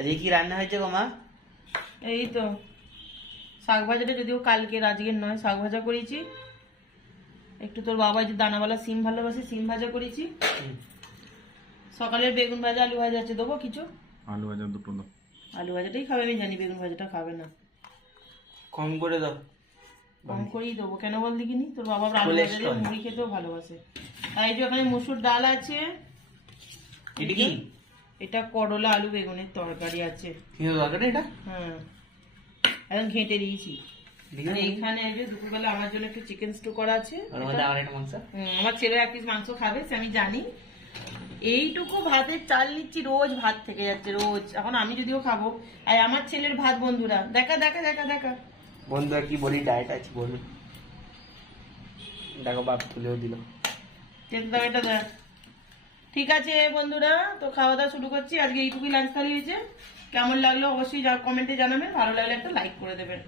আজকে কি রান্না হয়েছে গো মা? এই তো শাক ভাজাটা যদিও কালকের, আজকের নয়। শাক ভাজা করেছি, একটু তোর বাবা যে দানাওয়ালা সিম ভালোবাসে, সিম ভাজা করেছি। সকালের বেগুন ভাজা আলু ভাজা আছে, দেবো কিছু? আলু ভাজা দুটো দাও। আলু ভাজাটাই খাবে, আমি জানি বেগুন ভাজাটা খাবে না। কম করে দাও। কম করেই দেবো, কেন বল দেখিনি? তোর বাবা আবার আলু ভাজা দিয়ে মুড়ি খেতেও ভালোবাসে। আর এই যে ওখানে মসুর ডাল আছে। এটা কি? এটা করলা আলু বেগুনের তরকারি আছে। কি তরকারি এটা? হ্যাঁ, এখন ঘেঁটে দিয়েছি। আর এইখানে এই যে দুপুরবেলা আমার জন্য একটু চিকেন স্টু করা আছে। ওর মধ্যে আমার একটা মাংস। আমার ছেলে এক পিস মাংস খাবে, সে আমি জানি। এইটুকু ভাতের চাল নিচ্ছি, রোজ ভাত থেকে যাচ্ছে রোজ। এখন আমি যদিও খাবো, আর আমার ছেলের ভাত। বন্ধুরা দেখা দেখা দেখা দেখা বন্ধুরা কি বলি, ডায়েট আছে বলুন। দেখো বাপ তুলেও দিল। এটা দেখ। ঠিক আছে বন্ধুরা, তো খাওয়া দাওয়া শুরু করছি। আজকে এইটুকুই লাঞ্চ থালি হয়েছে। কেমন লাগলো অবশ্যই কমেন্টে জানাবেন, ভালো লাগলে একটা লাইক করে দেবেন।